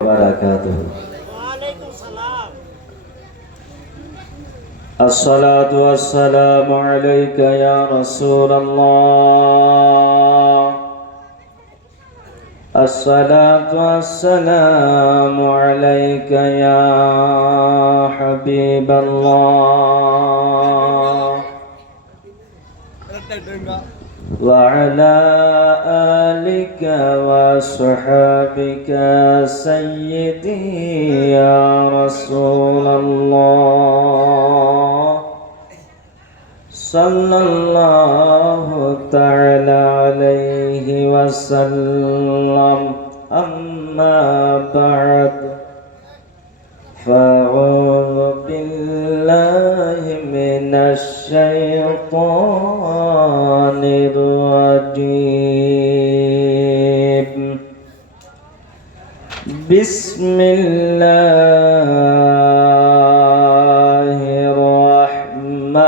وبركاته. الصلاة والسلام عليك يا رسول الله. الصلاة والسلام عليك يا حبيب الله وعلى آلك وصحبك سيدي يا رسول الله صلى الله تعالى عليه وسلم. أما بعد فأعوذ بالله من الشيطان الرجيم. بسم الله الرحمن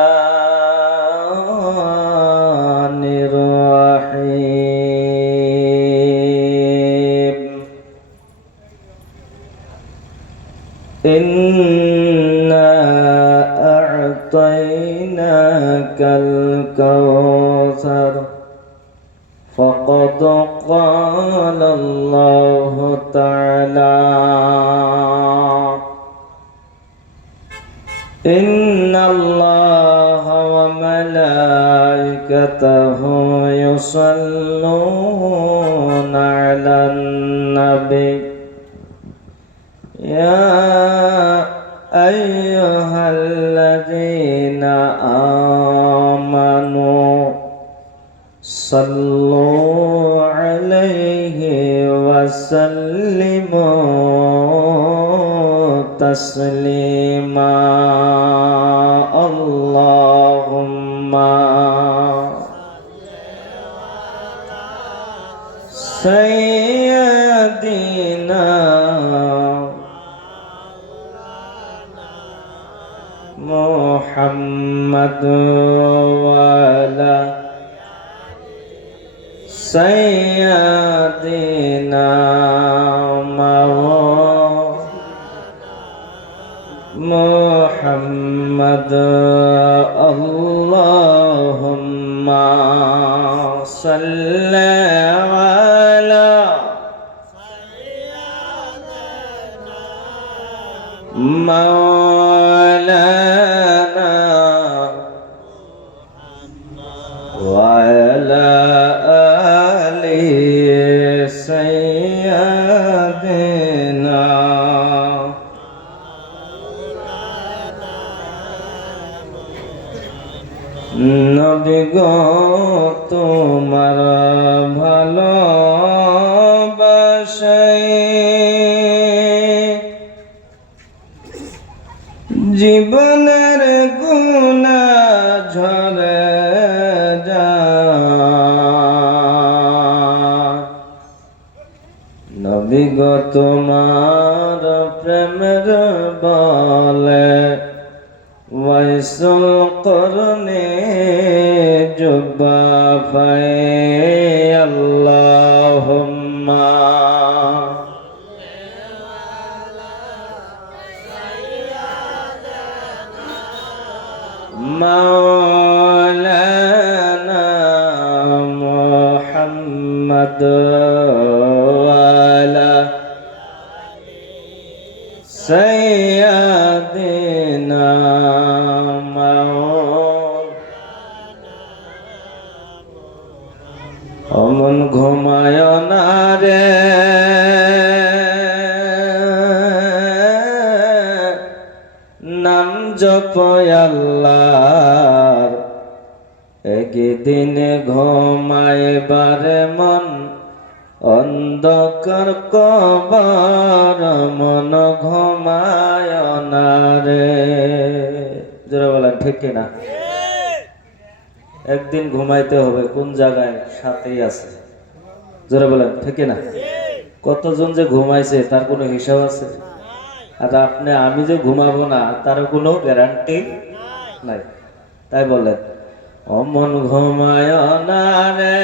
الرحيم. إنا أعطيناك الكوثر فقد قال الله تعالى إن الله وملائكته يصلون على النبي يا أيها الذين آمنوا صلوا عليه وسلموا تسليما. اللهم سيدنا محمد وعلى سيدنا محمد. اللهم صل على مولانا وعلى آل سيدنا নবী গো তোমার ভালোবাসায় জীবনের গুনাহ ঝরে যায়। নবী গো তোমার প্রেমের বলে ওয়াইসুল করনে জুব্বা পায়ে। আল্লাহুম্মা মাওলানা মুহাম্মদ ওয়ালা সাইয়্যিদিনা অমন ঘুমায় না রে নাম জপ আল্লাহর একদিন ঘুমাইবার মন অন্ধকার কবর মন ঘুমায় না রে। জোরে বলেন ঠিক না? একদিন ঘুমাইতে হবে, কোন জায়গায়? সাথেই আছে। জোরে বলেন ঠিক না? কতজন যে ঘুমাইছে তার কোনো হিসাব আছে? আর আমি যে ঘুমাবো না তার কোনো গ্যারান্টি নাই। তাই বলেন অমন ঘুমায় না রে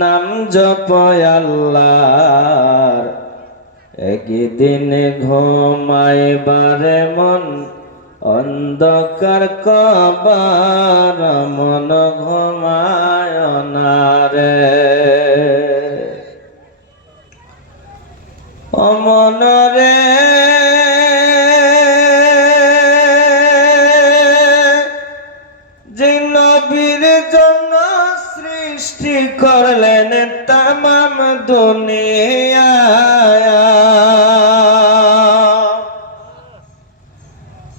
নাম নাম জপয় আল্লাহর, একদিন ঘুমাইবারে মন অন্ধকার কবর, মন ঘুমায় না রে। ও মন রে, যে নবীর জন্য সৃষ্টি করলেন তামাম দুনিয়া,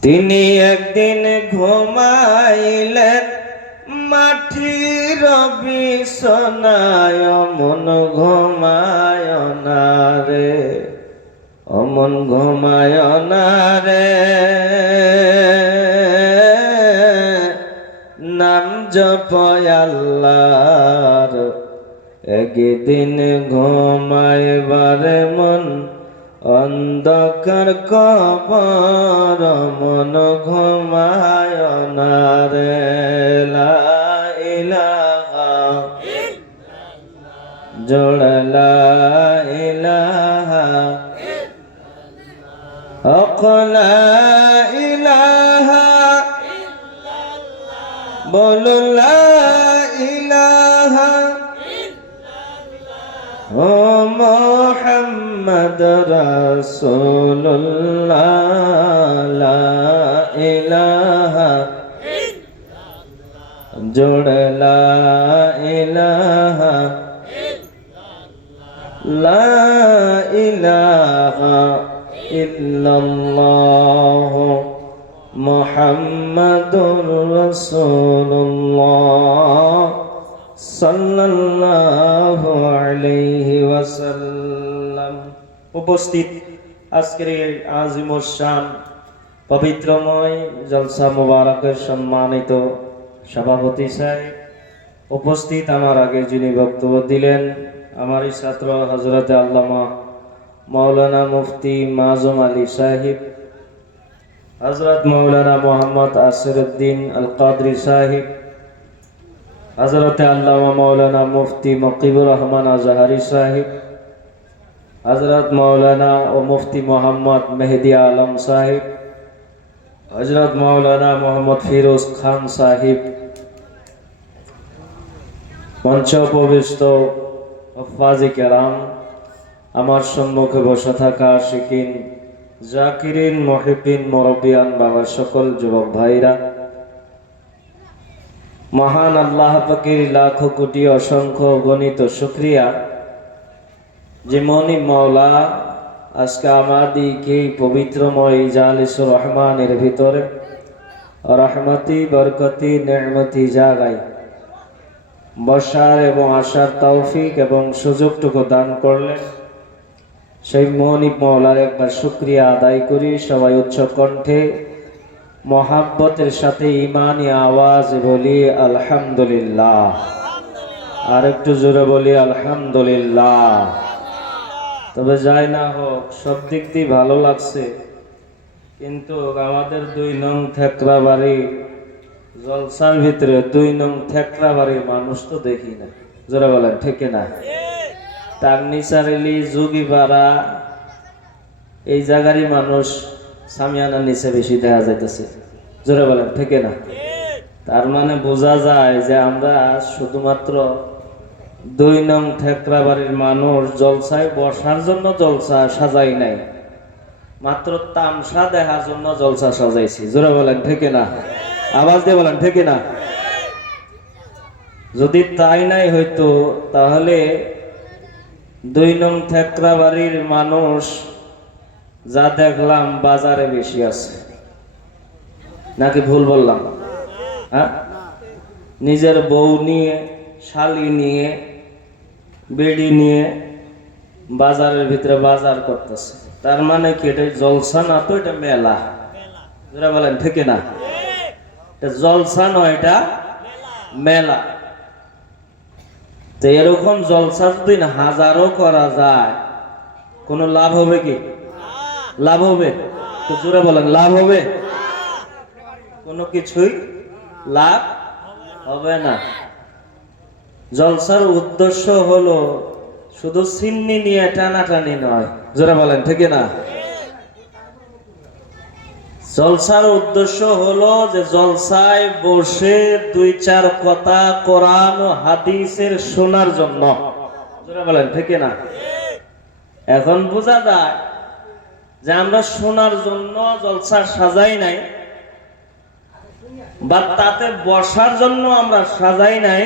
তিনি একদিন ঘুমাইলেন মাটির বিছানায়, মন ঘুমায় না রে, অমন ঘুমায় না রে। নাম জপয় আল্লাহর, একদিন ঘুমাইবার মন অন্ধকার কবর, মন ঘুমায় না রে। লা ইলাহা জোড়া লা ইলাহা, হক লা ইলাহা, বলো লা ইলাহা, ও মুহাম্মদ রাসূলুল্লাহ। লা ইলাহা জোড়া লা ইলাহা, লা ইলাহা ইল্লাল্লাহ মুহাম্মাদুর রাসূলুল্লাহ সাল্লাল্লাহু আলাইহি ওয়াসাল্লাম। উপস্থিত আজকের এই আজিমুস শান পবিত্রময় জলসা মুবারকের সম্মানিত সভাপতি সাহেব, উপস্থিত আমার আগে যিনি বক্তব্য দিলেন, আমারই ছাত্র হযরতে আল্লামা মাওলানা মুফতি মাজুম আলী সাহেব, হযরত মাওলানা মোহাম্মদ আসিরউদ্দিন আল কাদরি সাহেব, হযরতে আল্লামা মাওলানা মুফতি মুকিবুর রহমান আজহারি সাহেব, হযরত মাওলানা ও মুফতি মোহাম্মদ মেহেদি আলম সাহেব, হযরত মাওলানা মোহাম্মদ ফিরোজ খান সাহেব, মঞ্চ উপবিষ্ট হফাজি কেরাম, আমার সম্মুখে বসে থাকা আশিকিন, জাকিরিন, মুহিবিন, মুরব্বিয়ান, বাবা সকল যুবক ভাইরা, মহান আল্লাহ পাকের লাখো কোটি অসংখ্য গণিত শুকরিয়া যে মনি মাওলা আজকে আমাদিকে পবিত্রময় জালিসুর রহমানের ভিতরে রহমতি বরকতি নেমতি জাগায় বসার এবং আসার তৌফিক এবং সুযোগটুকু দান করলেন। সেই মনিব মাওলার একবার শুকরিয়া আদায় করি সবাই উচ্চ কণ্ঠে মোহাব্বতের সাথে ইমানি আওয়াজ বলি আলহামদুলিল্লাহ। আর একটু জোরে বলি আলহামদুলিল্লাহ। তবে যাই না হোক, সব দিক দিয়ে ভালো লাগছে, কিন্তু আমাদের ২ নং থেকরাবাড়ি জলসার ভিতরে ২ নং থেকরাবাড়ির মানুষ তো দেখি না, জোরে বলেন ঠিক না? তার নিচারেলি যোগীপাড়া এই জায়গারই মানুষ সামিয়ানার নিচে বেশি দেখা যাইতেছে, জোরে বলেন ঠিক না? তার মানে বোঝা যায় যে আমরা শুধুমাত্র ২ নং থেকরাবাড়ির মানুষ জলসায় বসার জন্য জলসা সাজাই নাই, মাত্র তামসা দেখার জন্য জলসা সাজাইছি, জোরে বলেন ঠিক না? আওয়াজ দিয়ে বলেন ঠিক না? যদি তাই নাই হইতো তাহলে ২ নং থেকরাবাড়ির মানুষ যা দেখলাম বাজারে বেশি আছে, নাকি ভুল বললাম? হ্যাঁ, নিজের বউ নিয়ে, শালি নিয়ে, বেড়ি নিয়ে বাজারের ভিতরে বাজার করতেছে। তার মানে কি এটা জলসা না, তো এটা মেলা, যারা বলেন ঠিক না? এটা জলসা নয়, এটা মেলা। তো এরকম জলসা যদি হাজারও করা যায়, কোনো লাভ হবে কি? লাভ হবে? তো জোরে বলেন, লাভ হবে? কোনো কিছুই লাভ হবে না। জলসার উদ্দেশ্য হলো শুধু সিন্নি নিয়ে টানাটানি নয়, যারা বলেন ঠিক না? জলসার উদ্দেশ্য হলো যে জলসায় বসে দুই চার কথা কোরআন ও হাদিসের শোনার জন্য, যারা বলেন ঠিক না? এখন বোঝা যায় যে আমরা শোনার জন্য জলসা সাজাই নাই, বা তাতে বসার জন্য আমরা সাজাই নাই,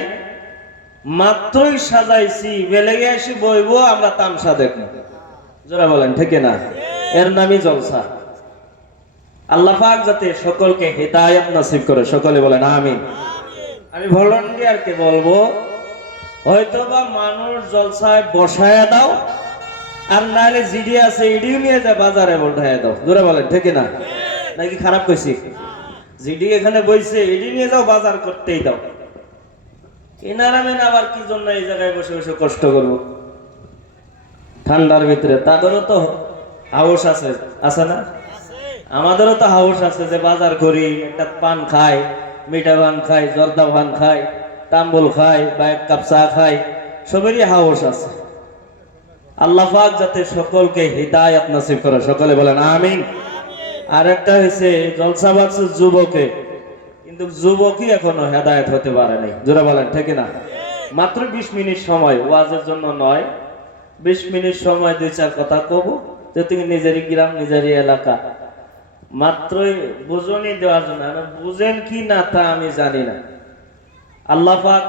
মাত্রই সাজাইছি বেলেগে এসে বইবো আমরা তামসা দেখবো, যারা বলেন ঠিক না? এর নামই জলসা। আল্লাহ পাক যাতে সকলকে হিদায়াত নসিব করে, সকলে বলেন আমিন। আমি ভলান্টিয়ারকে বলবো, হয়তোবা মানুষ জলসায় বসায়া দাও, আর নাহলে জিডি আছে ইডিও নিয়ে যা বাজারে বসায়া দাও, যারা বলেন ঠিক না? নাকি খারাপ কইছি? জিডি এখানে বইছে, ইডি নিয়ে যাও বাজার করতেই দাও। এনারামেন আবার কি জন্য এই জায়গায় বসে বসে কষ্ট করবো ঠান্ডার ভিতরে? তাদেরও তো হাউস আছে, আছে না? আমাদেরও তো হাউস আছে যে বাজার করি, একটা পান খাই, মিঠা পান খাই, জর্দা পান খাই, তাম্বুল খাই, বা এক কাপ চা খাই, সবেরই হাউস আছে। আল্লাহ পাক যাতে সকলকে হিদায়াত নসিব করে, সকলে বলেন আমিন। আর একটা হয়েছে জলসা বাক্স যুবকে, কিন্তু যুবকই এখনো হেদায়েত হতে পারে নাই, যারা বলেন ঠিক না? মাত্র 20 মিনিট সময়, ওয়াজের জন্য নয়, 20 মিনিট সময় দুই চার কথা কব, যে তুমি নিজেরই গ্রাম নিজেরই এলাকা, মাত্রই বুঝনি দেওয়ার জন্য। বুঝেন কি না তা আমি জানি না। আল্লাহ পাক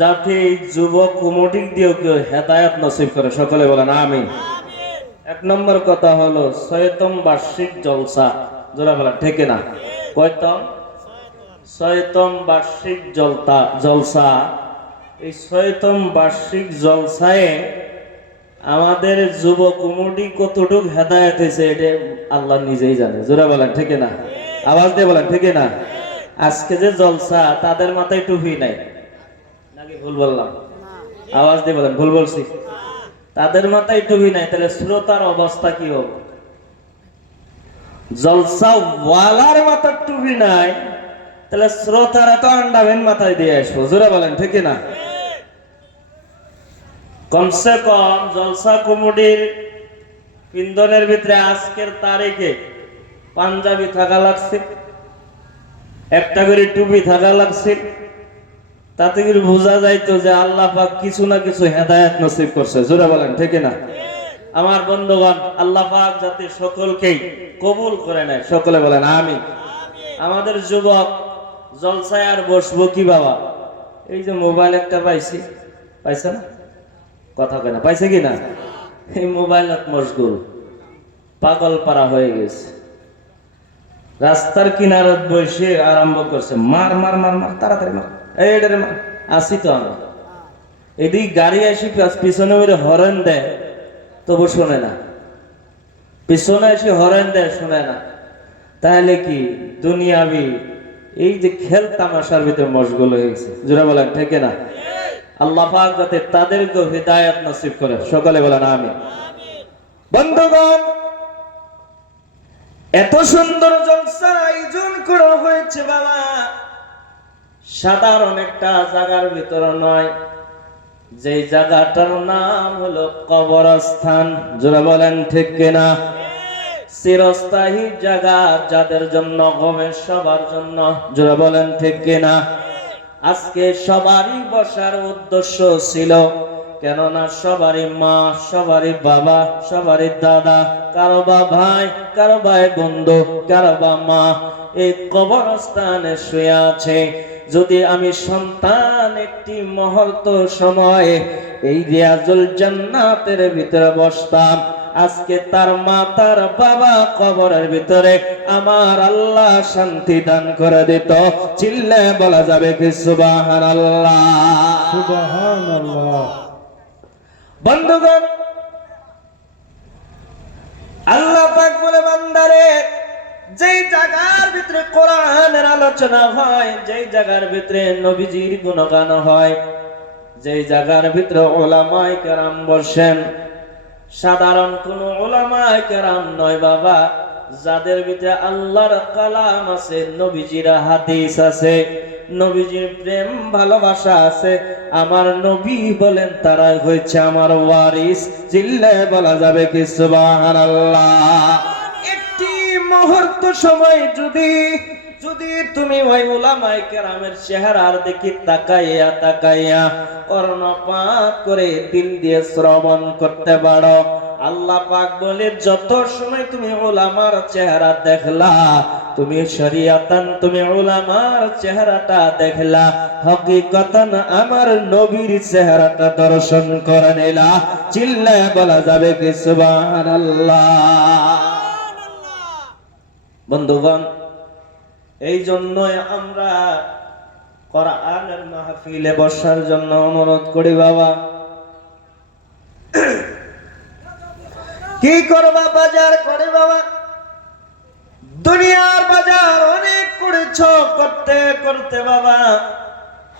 যাতে এই যুবক কমিটি দিয়েও কেউ হেদায়েত নসিব করে, সকলে বলেন আমিন। এক নম্বর কথা হলো 6তম বার্ষিক জলসা, যারা বলেন ঠিক না? কয়তম? 6তম বার্ষিক জলসা। এই 6তম বার্ষিক জলসায় আমাদের যুব কমিটি কতটুক হেদায়েত হয়েছে এটা আল্লাহ নিজেই জানে, যারা বলেন ঠিক না? আওয়াজ দিয়ে বলেন ঠিক না? আজকে যে জলসা, তাদের মাথায় টুপি নাই নাকি ভুল বললাম? আওয়াজ দিয়ে বলেন ভুল বলছি? তাদের মাথায় টুপি নাই, তাহলে শ্রোতার অবস্থা কি হবে? জলসা ওয়ালার মাথার টুপি নাই, তাহলে শ্রোতারা তো আন্ডামেন মাথায় দিয়ে আসবো, যারা বলেন ঠিক না? কমসে কম জলসা কমিটির পিন্দনের ভিতরে আজকের তারিখে পাঞ্জাবি থাকা লাগছে, একটা করে টুপি থাকা লাগছে, তাতে করে বোঝা যাইতো যে আল্লাহ পাক কিছু না কিছু হেদায়েত নসিব করছে, যারা বলেন ঠিক না? আমার বন্ধুগণ, আল্লাহ পাক যাতে সকলকেই কবুল করে নেয়, সকলে বলেন আমিন। আমাদের যুবক জলসায় আর বসবো কি বাবা? এই যে মোবাইল একটা পাইছি, পাইছে না? কথা কয় না, পাইছে কি না? এই মোবাইলত মশগুল, পাগল পারা হয়ে গেছে। রাস্তার কিনারত বসে আরম্ভ করছে, মার মার মার মার, তাড়াতাড়ি মার, এইটারে মার। আসি তো আমরা, এদিকে গাড়ি আসি পিছনে মেরে হরেন দেয়, তবু শোনে না। পিছনে এসে হরেন দেয়, শোনে না। তাহলে কি দুনিয়াবি এই যে খেল তামাশার ভিতরে মশগুল হয়ে গেছে, যারা বলেন ঠিক না? আল্লাহ পাক যাতে তাদেরকে হিদায়াত নসিব করে, সকলে বলেন আমিন। বন্ধুগণ, এত সুন্দর জলসার আয়োজন করা হয়েছে বাবা, সাধারণ একটা জায়গার ভিতর নয়, যে জায়গাটার নাম হলো কবরস্থান, যারা বলেন ঠিক কিনা? চিরস্থায়ী জায়গা, যাদের জন্য গমের সবার জন্য, যারা বলেন ঠিক কিনা? আজকে সবারই বসার উদ্দেশ্য ছিল, কেননা সবারই মা, সবারই বাবা, সবারই দাদা, কারো বা ভাই, কারো ভাই বন্ধু, কারো বা মা এই কবরস্থানে শুয়ে আছে। যদি আমি সন্তান একটি মুহূর্ত সময় এই রিয়াজুল জান্নাতের ভিতরে বসতাম, আজকে তার মা তার বাবা কবরের ভিতরে আমার আল্লাহ শান্তি দান করে দিত। চিল্লে বলা যাবে কি সুবহানাল্লাহ? সুবহানাল্লাহ। বন্ধুগণ, আল্লাহ পাক বলে, বান্দারে, যেই জায়গার ভিতরে কোরআনের আলোচনা হয়, যেই জায়গার ভিতরে নবীজির গুণগান হয়, যেই জায়গার ভিতরে উলামায়ে কেরাম বসেন, সাধারণ কোন উলামায়ে কেরাম নয় বাবা, যাদের ভিতরে আল্লাহর কালাম আছে, নবীজির হাদিস আছে, নবীজির প্রেম ভালোবাসা আছে, আমার নবী বলেন তারা হয়েছে আমার ওয়ারিস। চিল্লায় বলা যাবে কি সুবহানাল্লাহ। একটি মুহূর্ত সময় যদি যদি তুমি ওই উলামায়ে কেরামের চেহারার দিকে তাকাইয়া তাকাইয়া কর্ণপাত করে দিল দিয়ে শ্রবণ করতে পারো, আল্লাহ পাক বলে যত সময় তুমি উলামার চেহারা দেখলা, তুমি শরীয়তান তুমি উলামার চেহারাটা দেখলা, হকিকতান আমার নবীর চেহারাটা দর্শন করে নিলা। চিল্লায় বলা যাবে কি সুবহানাল্লাহ। বন্ধুগণ, এই জন্যই আমরা কোরআনের মাহফিলে বসার জন্য অনুরোধ করি। বাবা কি করবা, বাজার করে বাবা, দুনিয়ার বাজার অনেক করেছ, করতে করতে বাবা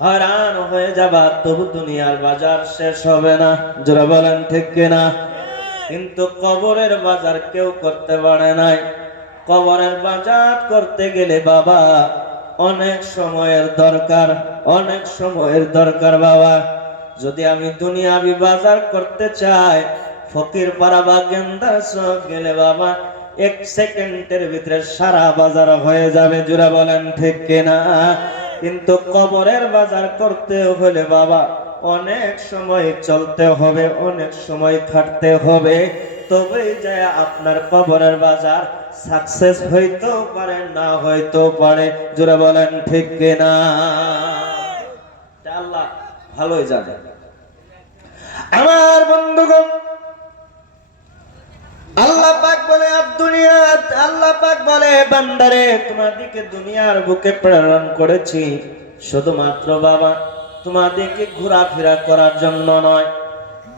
হয়রান হয়ে যাবা, তবু দুনিয়ার বাজার শেষ হবে না। যারা বলেন ঠিক কিনা? কিন্তু কবরের বাজার কেউ করতে পারে নাই। কবরের বাজার করতে গেলে বাবা অনেক সময়ের দরকার, অনেক সময়ের দরকার বাবা। যদি আমি দুনিয়াবি বাজার করতে চাই, ফকির পাড়া বা গেন্দার চক গেলে বাবা 1 সেকেন্ডের ভিতরে সারা বাজার হয়ে যাবে। জোরা বলেন ঠিক কিনা? কিন্তু কবরের বাজার করতে হলে বাবা অনেক সময় চলতে হবে, অনেক সময় খাটতে হবে, তবেই যায় আপনার কবরের বাজার সাকসেস হইতেও পারে, না হইতেও পারে। জোরা বলেন ঠিক কিনা? আল্লাহ ভালোই জানে। আমার বন্ধুগণ, আল্লাহ পাক বলে দুনিয়া, আল্লাহ পাক বলে বান্দারে তোমাদেরকে দুনিয়ার বুকে প্রেরণ করেছি শুধুমাত্র বাবা তোমাদেরকে ঘোরাফেরা করার জন্য নয়,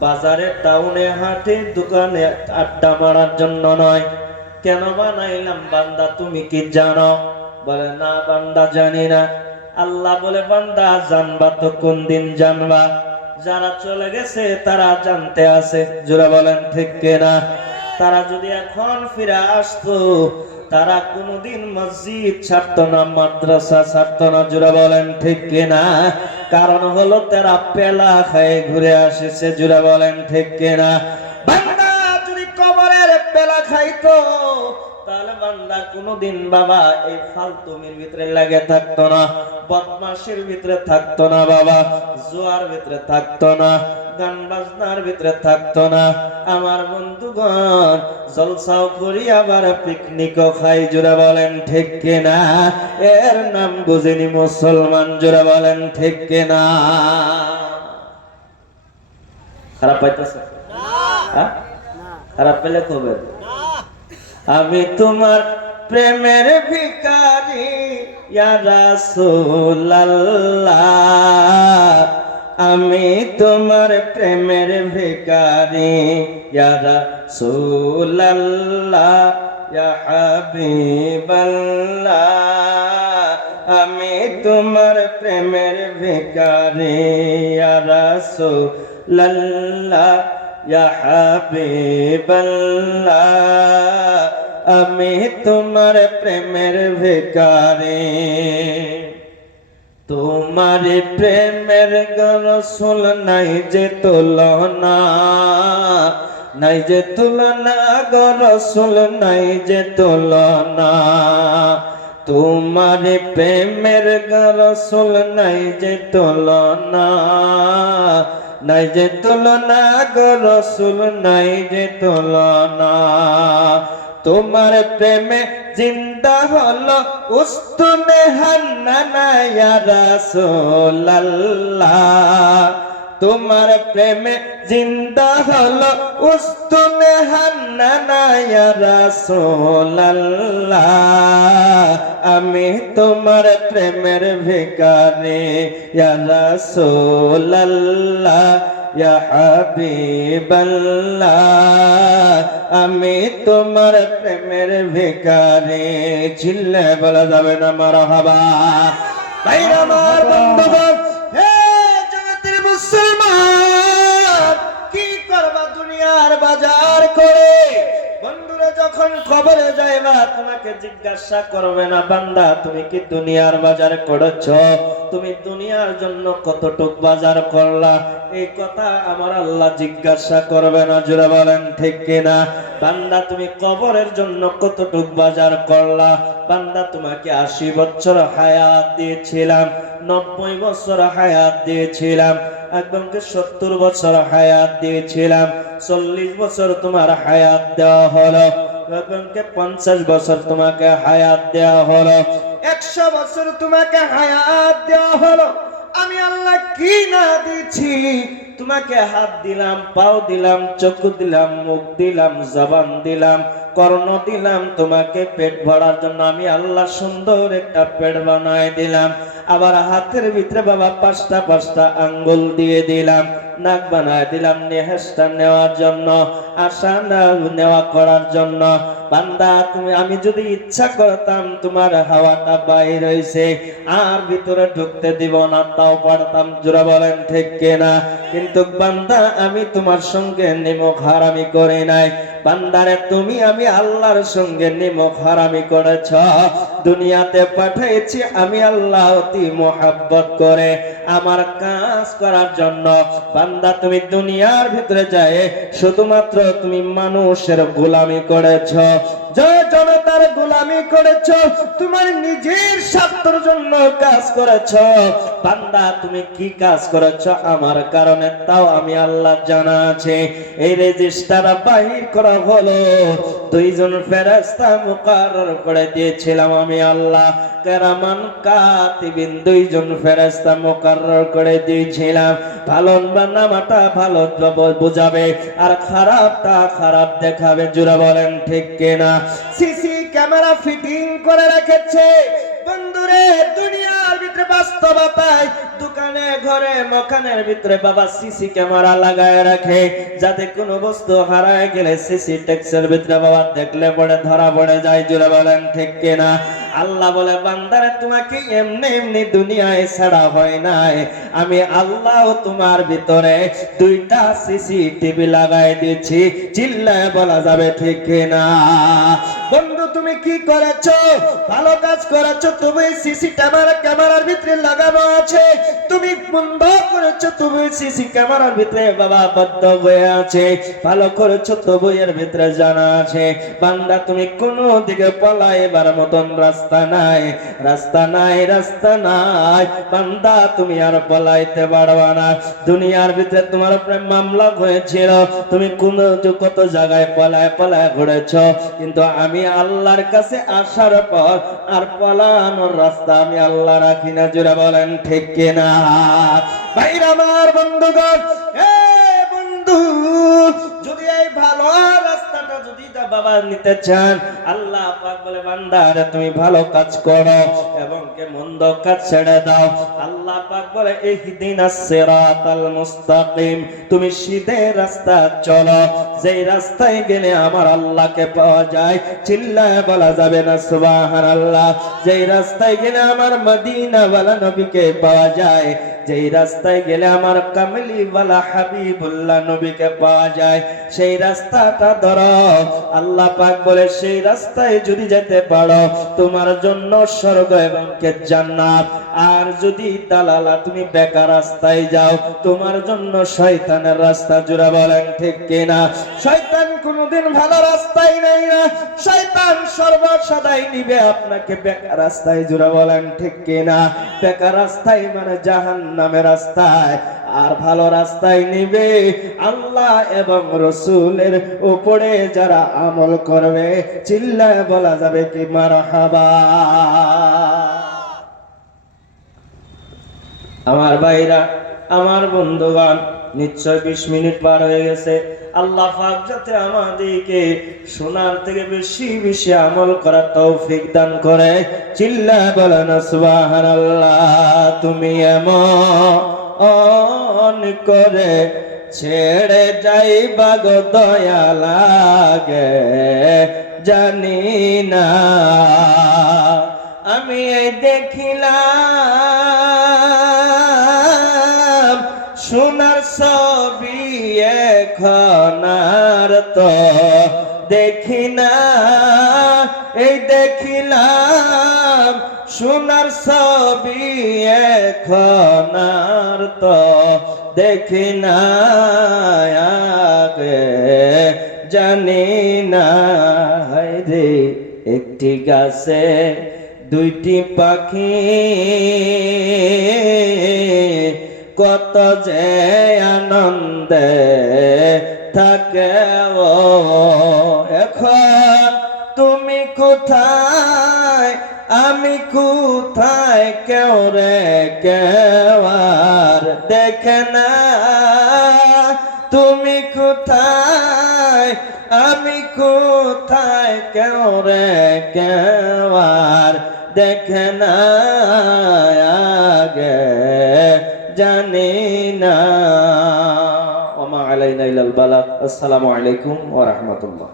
বাজারে টাউনে হাটে দোকানে আড্ডা মারার জন্য নয়। কেন বানাইলাম বান্দা তুমি কি জানো? বলে না বান্দা জানি না। আল্লাহ বলে বান্দা জানবা তো কোন দিন জানবা? যারা চলে গেছে তারা জানতে আছে। জোরা বলেন ঠিক কিনা? তারা যদি এখন ফিরে আসতো, তারা কোনদিন মসজিদ ছাড়তো না, মাদ্রাসা ছাড়তো না। জোরা বলেন ঠিক কিনা? কারণ হলো তারা পেলা খায় ঘুরে আসেছে। জোরা বলেন ঠিক কিনা? বান্দা যদি কবরের পেলা খাইতো, তাহলে বান্দা কোনদিন বাবা এই ফালতুমির ভিতরে লাগে থাকতো না, বদমাশির ভিতরে থাকতো না, বাবা জুয়ার ভিতরে থাকতো না, গান বাজনার ভিতরে থাকতো না। আমার বন্ধুগণ, জলসাও করি আবার পিকনিকও খাই। জোরা বলেন ঠিক কিনা? এর নাম বুঝিনি মুসলমান। জোরা বলেন ঠিক কিনা? খারাপ পাইতেছে? খারাপ পেলে কবে? আমি তোমার প্রেমের ভিখারি ইয়া রাসূলুল্লাহ, আমি তোমার প্রেমের ভিখারি ইয়া রাসূলুল্লাহ, ইয়া হাবিবাল্লাহ, আমি তোমার প্রেমের ভিখারি ইয়া রাসূলুল্লাহ, ইয়া হাবিবাল্লাহ, আমি তোমার প্রেমের ভিখারি। তোমার প্রেমের রাসূল নাই যে তুলনা, নাই যে তুলনা গো রাসূল, নাই যে তুলনা। তোমার প্রেমের রাসূল নাই যে তুলনা, নাই যে তুলনা গো রাসূল, নাই যে তুলনা। তোমার প্রেমে জিন্দা হলো উস্তুনে হান্নানা ইয়া রাসূলুল্লাহ, তোমার প্রেমে জিন্দা হলো উস্তুনে হান্নানা ইয়া রাসূলুল্লাহ, আমি তোমার প্রেমের ভিখারি ইয়া রাসূলুল্লাহ, ইয়া হাবিবাল্লাহ, আমি তোমার প্রেমের ভিখারি। চিল্লে বলা যাবে না মারহাবা? ভাইরা আমার বন্ধুগণ, হে জগতের মুসলমান, কি করবা দুনিয়ার বাজার করে? বন্ধুরা যখন কবরে যাইবা তোমাকে জিজ্ঞাসা করবে না বান্দা তুমি কি দুনিয়ার বাজার করেছো? তুমি দুনিয়ার জন্য কতটুক বাজার করলা, এই কথা আমার আল্লাহ জিজ্ঞাসা করবে না। জোরে বলেন ঠিক কিনা? বান্দা তুমি কবরের জন্য কতটুক বাজার করলা? বান্দা তোমাকে 80 বছর হায়াত দিয়েছিলাম, 90 বছর হায়াত দিয়েছিলাম, একদমকে 70 বছর হায়াত দিয়েছিলাম, 40 বছর তোমার হায়াত দেওয়া হলো, একদমকে 50 বছর তোমাকে হায়াত দেওয়া হলো, 100 বছর তোমাকে হায়াত দেওয়া হলো। আমি আল্লাহ কি না দিয়েছি? তোমাকে হাত দিলাম, পাও দিলাম, চক্ষু দিলাম, মুখ দিলাম, জবান দিলাম, কর্ণ দিলাম, তোমাকে পেট ভরার জন্য আমি আল্লাহ সুন্দর একটা পেট বানায় দিলাম। আবার হাতের ভিতরে বাবা 5টা আঙ্গুল দিয়ে দিলাম, নাক বানায় দিলাম নেহেসটা নেওয়ার জন্য, আশা নেওয়া করার জন্য। বান্দা তুমি, আমি যদি ইচ্ছা করতাম তোমার হাওয়াটা বাইর হইছে আর ভিতরে ঢুকতে দিব না, তাও পারতাম। জোরে বলেন ঠিক কিনা? কিন্তু বান্দা আমি তোমার সঙ্গে নিমক হারামি করে নাই। বান্দারে তুমি আমি আল্লাহর সঙ্গে নিমক হারামি করেছ। দুনিয়াতে পাঠাইছি আমি আল্লাহ অতি মোহাব্বত করে আমার কাজ করার জন্য। বান্দা তুমি দুনিয়ার ভিতরে যায় শুধুমাত্র তুমি মানুষের গোলামি করেছ, জয় জনতার গোলামি করেছ, তোমার নিজের স্বার্থের জন্য কাজ করেছ। বান্দা তুমি কি কাজ করেছ আমার কারণে তাও আমি আল্লাহ জানা আছে। এই রেজিস্টার বাহির করা হলো, 2 জন ফেরেশতা মুকাররর করে দিয়েছিলাম আমি আল্লাহ। কেরামান কাতিবিন 2 জন ফেরেশতা মুকাররর করে দিয়েছিলাম। ভালো নামাটা ভালো বুঝাবে আর খারাপটা খারাপ দেখাবে। জোরে বলেন ঠিক কিনা? সিসি ক্যামেরা ফিটিং করে রেখেছে। বন্ধুরে দুনিয়ার ভিতরে বাস্তবতায় দোকানে ঘরে মকানের ভিতরে বাবা সিসি ক্যামেরা লাগায় রাখে, যাতে কোনো বস্তু হারায় গেলে সিসি ট্যাক্সের ভিতরে বাবা দেখলে পড়ে ধরা পড়ে যায়। জোরে বলেন ঠিক কিনা? আল্লাহ বলে বান্দারে তোমাকে এমনি এমনি দুনিয়ায় ছাড়া হয় নাই, আমি আল্লাহ তোমার ভিতরে 2টা সিসিটিভি লাগাই দিয়েছি। চিল্লায় বলা যাবে ঠিক কিনা? বন্ধু তুমি কি করেছো? ভালো কাজ করেছো, তুমি সিসি ক্যামেরার ভিতরে লাগানো আছে। তুমি বন্ধ করেছো, তুমি সিসি ক্যামেরার ভিতরে বাবা বদ্ধ হয়ে আছে। ভালো করেছো, তবু এর ভিতরে জানা আছে। বান্দা তুমি কোন দিকে পলাইবার মতন রাস্তা নাই, রাস্তা নাই, রাস্তা নাই। বান্দা তুমি আর পলাইতে পারবা না। দুনিয়ার ভিতরে তোমার প্রেম মামলা হয়েছিল, তুমি কত জায়গায় পলায় ঘুরেছো, কিন্তু আমি আল্লাহর কাছে আসার পর আর পলানোর রাস্তা আমি আল্লাহ রাখি না। জোরে বলেন ঠিক কিনা? ভাইরা আমার, বন্ধুগণ, বন্ধু যদি এই ভালো রাস্তাটা যদি বাবা নিতে চান, আল্লাহ পাক বলে বান্দা তুমি ভালো কাজ করো এবং কে মন্দ কাজ ছেড়ে দাও। আল্লাহ পাক বলে ইহদিনাস সিরাতাল মুস্তাকিম, তুমি সিধে রাস্তা চলো, যেই রাস্তায় গেলে আমার আল্লাহকে পাওয়া যায়। চিল্লায় বলা যাবে না সুবহানাল্লাহ? যেই রাস্তায় গেলে আমার মদিনা ওয়ালা নবীকে পাওয়া যায়, যেই রাস্তায় গেলে আমার কামলি ওয়ালা হাবিবুল্লাহ নবীকে পাওয়া যায়, সেই রাস্তাটা ধরো। আল্লাহ পাক বলে সেই রাস্তায় যদি যেতে পারো তোমার জন্য স্বর্গ এবং জান্নাত। আর যদি দালালা তুমি বেকার রাস্তায় যাও তোমার জন্য শয়তানের রাস্তা। জোরে বলেন ঠিক কিনা? শয়তান কোনোদিন ভালো রাস্তায় নেই না, শয়তান সর্বসদাই নিবে আপনাকে বেকার রাস্তায়। জোরে বলেন ঠিক কিনা? বেকার রাস্তায় মানে জাহান্নামের রাস্তায়, আর ভালো রাস্তায় নিবে আল্লাহ এবং রসুলের উপরে যারা আমল করবে। চিল্লায় বলা যাবে কি মারহাবা? আমার ভাইরা, আমার বন্ধুগণ, নিশ্চয় 20 মিনিট পার হয়ে গেছে। আল্লাহ পাক যাতে আমাদেরকে শোনার থেকে বেশি বেশি আমল করার তৌফিক দান করে। চিল্লায় বলেন সুবহানাল্লাহ। তুমি এমন করে ছেড়ে যাইবা গো দয়া লাগে জানি না, আমি এই দেখিলাম সোনার ছবি এখন আর তো দেখি না, এই দেখিলাম সোনার ছবি এখন আর তো দেখি না আগে, জানি না রে একটি গাছে দুইটি পাখি কত যে আনন্দে থাকে ও। এখন তুমি কোথায় আমি কোথায়, কেউ রে কেউ আর দেখে না। তুমি কোথায় আমি কোথায়, কেউ রে কেউ আর দেখে না আগে, জানি না। ওয়া মা আলাইনা ইল্লাল বালাগ। আসসালামু আলাইকুম ওয়া রাহমাতুল্লাহ।